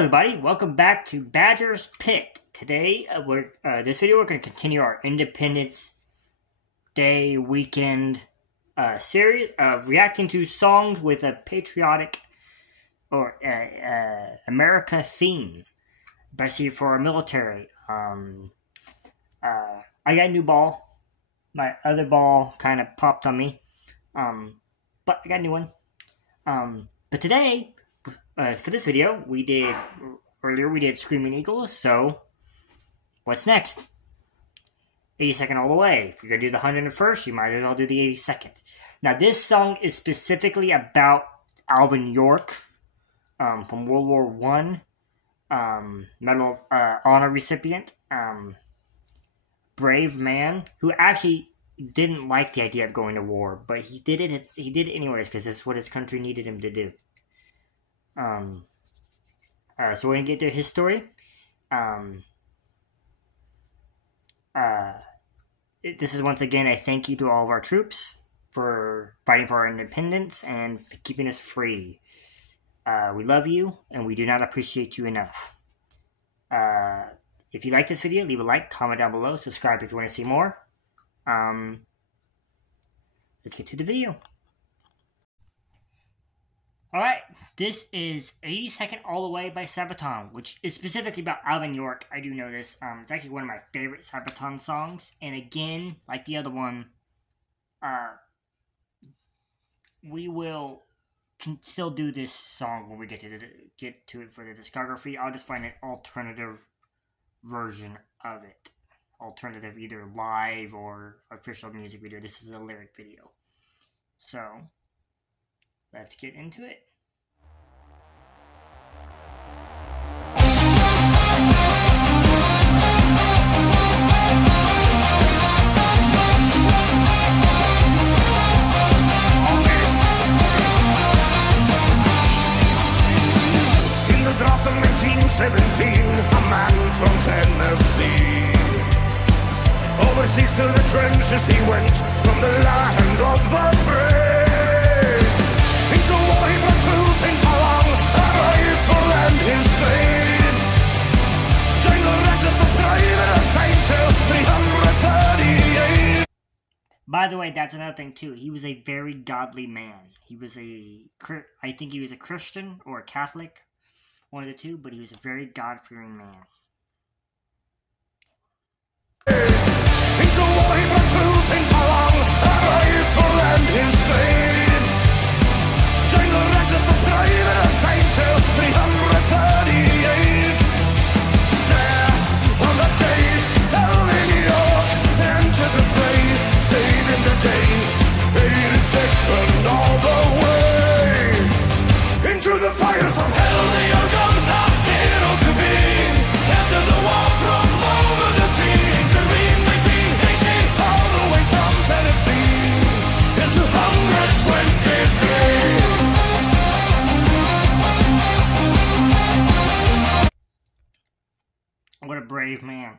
everybody, welcome back to Badger's Pick. Today, this video we're going to continue our Independence Day weekend series of reacting to songs with a patriotic or America theme, especially for our military. I got a new ball. My other ball kind of popped on me, but I got a new one. But today, for this video, we did Screaming Eagles, so what's next? 82nd All the Way. If you're going to do the 101st, you might as well do the 82nd. Now, this song is specifically about Alvin York, from World War I, Medal of Honor recipient, brave man, who actually didn't like the idea of going to war, but he did it anyways, because it's what his country needed him to do. So we're going to get to his story. This is once again a thank you to all of our troops for fighting for our independence and keeping us free. We love you, and we do not appreciate you enough. If you like this video, leave a like, comment down below, subscribe if you want to see more. Let's get to the video. Alright, this is 82nd All the Way by Sabaton, which is specifically about Alvin York. I do know this. It's actually one of my favorite Sabaton songs. And again, like the other one, we will still do this song when we get to it for the discography. I'll just find an alternative version of it. Alternative, either live or official music video. This is a lyric video. So let's get into it. In the draft of 1917, a man from Tennessee, overseas to the trenches he went, from the land of the free. Into war he brought two things along, a rifle and his faith. Joined the ranks as a private assigned to 338. By the way, that's another thing too. He was a very godly man. He was I think he was a Christian or a Catholic, one of the two, but he was a very God-fearing man. Into war he brought two things along, a rifle and his faith. Joined the ranks as a private assigned to 338. There, on that day, Alvin York entered the fray, saving the day, 82nd all the way. Into the fires of hell they are gone, a hero to be. Entered the war from over the sea, intervened 1918, all the way from Tennessee into 123. What a brave man.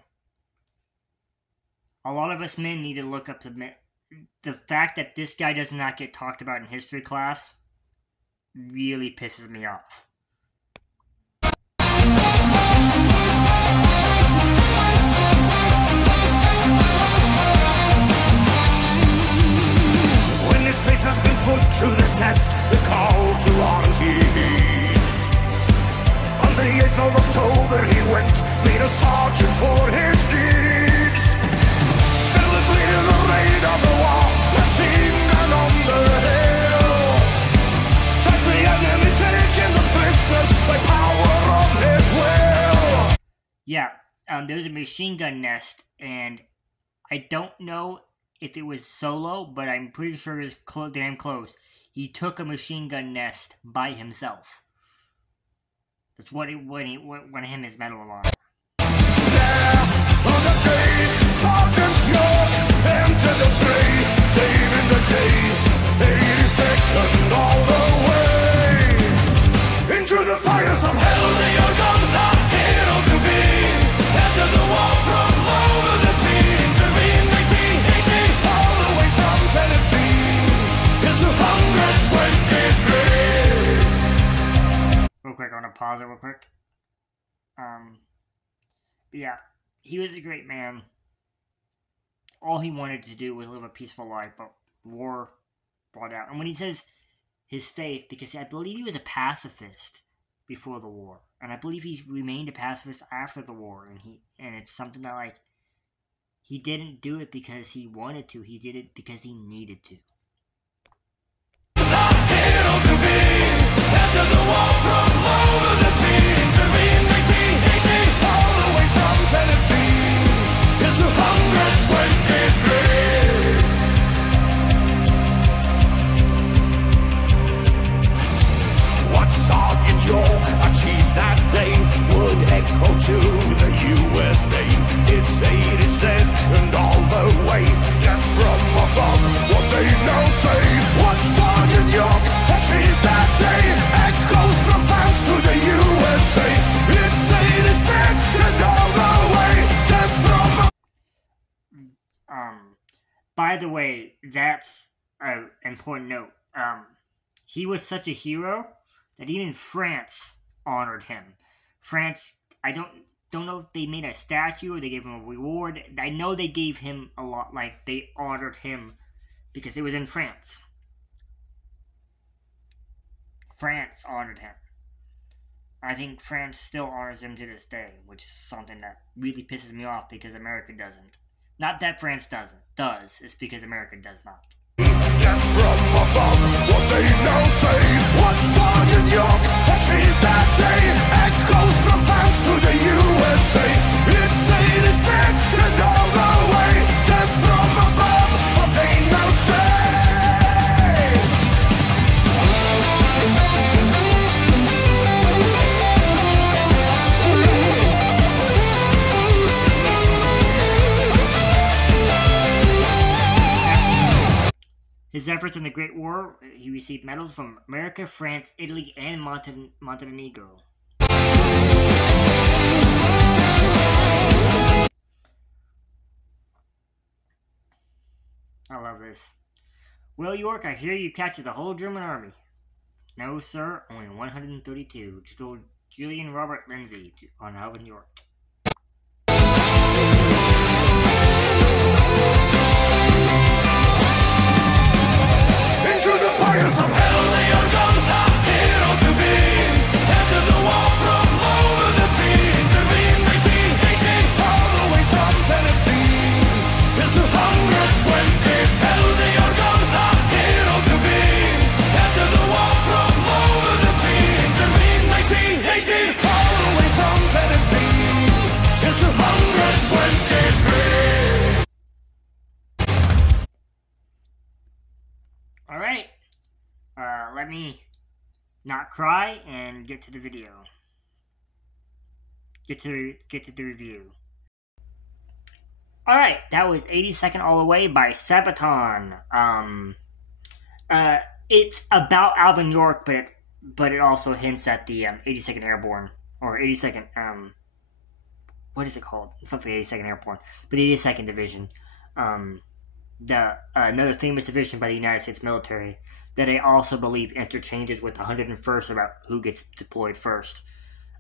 A lot of us men need to look up the fact that this guy does not get talked about in history class really pisses me off. When his faith has been put to the test, the call to arms he heeds. On the 8th of October he went, made a sergeant for his deeds. Fearlessly in the raid of the war, machine gun on the hill. Charge the enemy, taking the prisoners by power of his will. Yeah, there was a machine gun nest, and I don't know if it was solo, but I'm pretty sure it was damn close. He took a machine gun nest by himself. That's what won him his medal of honor. There, on the day, Sergeant York entered the fray, saving the day, 82nd all the way. Into the fires of hell they are gone, a hero to be. Entered the war from over the sea, intervened 1918, all the way from Tennessee into 123. Real quick, I want to pause it real quick. But yeah, he was a great man. All he wanted to do was live a peaceful life, but war brought out. And when he says his faith, because I believe he was a pacifist before the war, and I believe he remained a pacifist after the war, and it's something that, like, he didn't do it because he wanted to, he did it because he needed to. After the war from over the sea, to me in 1918, all the way from Tennessee into 123. What Sergeant York achieved that day would echo to the USA. It's 82nd all the way, and from above, what they now say. What Sergeant York achieved that day echoes from France to the USA. It's 82nd all the way, and from By the way, that's an important note. He was such a hero that even France honored him. France, I don't know if they made a statue or they gave him a reward. I know they gave him a lot, like they honored him because it was in France. France honored him. I think France still honors him to this day, which is something that really pisses me off because America doesn't. Not that France does, it's because America does not. and from above, what they now say. What Sergeant York achieved that day echoes from France to the USA. It's 82nd all the way, death from above, what they now say. His efforts in the Great War, he received medals from America, France, Italy, and Montenegro. I love this. Well, York, I hear you captured the whole German army. No, sir, only 132. Julian Robert Lindsay on Alvin York. Into the fires of hell they are gone, a hero to be. Entered the wall from over the sea. Intervened 1918, all the way from Tennessee. Into 120, hell they are gone, a hero to be. Entered the wall from over the sea. Intervened 1918, all the way from Tennessee. Into 123. Alright, let me not cry and get to the video. Get to the review. Alright, that was 82nd All the Way by Sabaton. It's about Alvin York, but it also hints at the 82nd Airborne, or 82nd, what is it called? It's not the 82nd Airborne, but the 82nd Division. Another famous division by the United States military that I also believe interchanges with the 101st about who gets deployed first.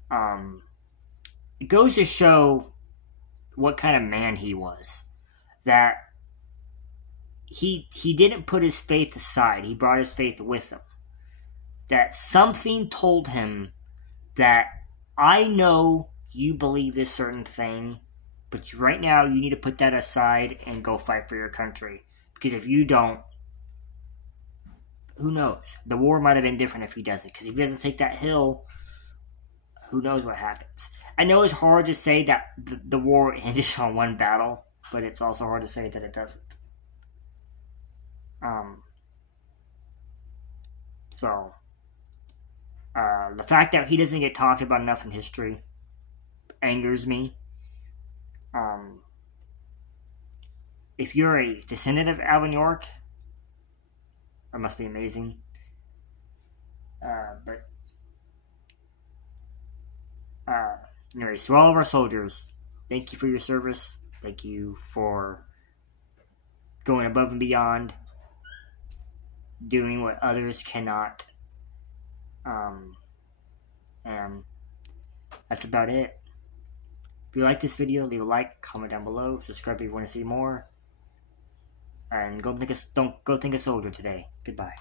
It goes to show what kind of man he was. That he didn't put his faith aside. He brought his faith with him. That something told him that I know you believe this certain thing, but right now, you need to put that aside and go fight for your country. Because if you don't, who knows? The war might have been different if he doesn't. Because if he doesn't take that hill, who knows what happens? I know it's hard to say that the war ended on one battle, but it's also hard to say that it doesn't. The fact that he doesn't get talked about enough in history angers me. If you're a descendant of Alvin York, that must be amazing. Anyways, to all of our soldiers, thank you for your service. Thank you for going above and beyond, doing what others cannot. And that's about it. If you like this video, leave a like, comment down below, subscribe if you want to see more, and don't go think a soldier today. Goodbye.